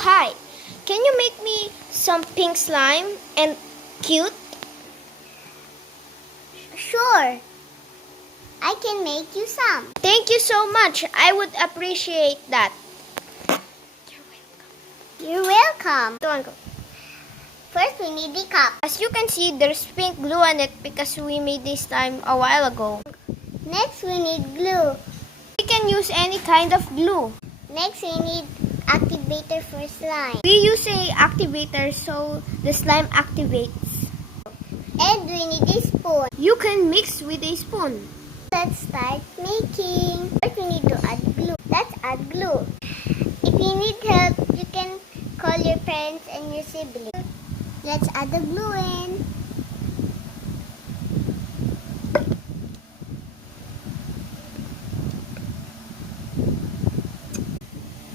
hi. Can you make me some pink slime and cute? Sure. I can make you some. Thank you so much. I would appreciate that. You're welcome. Don't go. First, we need the cup. As you can see, there's pink glue on it because we made this slime a while ago. Next, we need glue. We can use any kind of glue. Next, we need activator for slime. We use a activator so the slime activates. And we need a spoon. You can mix with a spoon. Let's start making. First, we need to add glue. Let's add glue. If you need help, you can call your parents and your siblings. Let's add the glue in.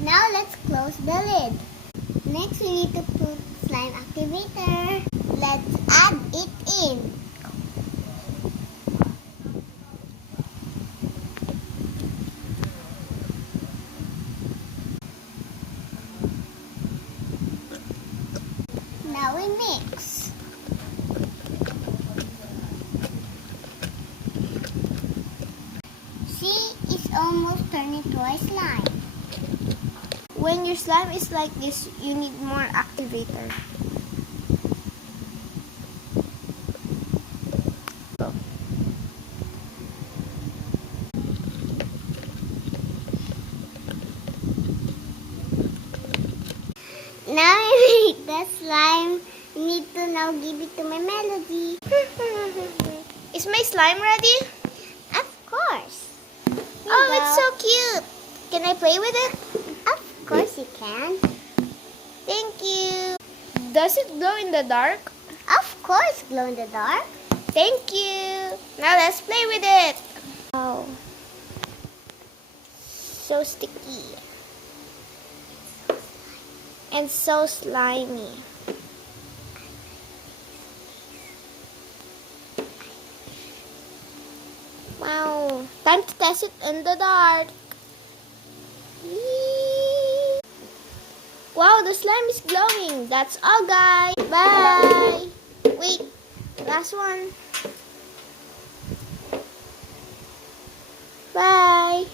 Now let's close the lid. Next, we need to put slime activator. Let's add it in. Now we mix. See, it's almost turned into a slime. When your slime is like this, you need more activator. Now we make the slime. We need to now give it to my Melody. Is my slime ready? Of course. Oh, it's so cute. Can I play with it? Of course you can. Thank you. Does it glow in the dark? Of course, glow in the dark. Thank you. Now let's play with it. Wow. So sticky. And so slimy. Wow. Time to test it in the dark. Whee! Wow, the slime is glowing. That's all, guys. Bye. Wait, last one. Bye.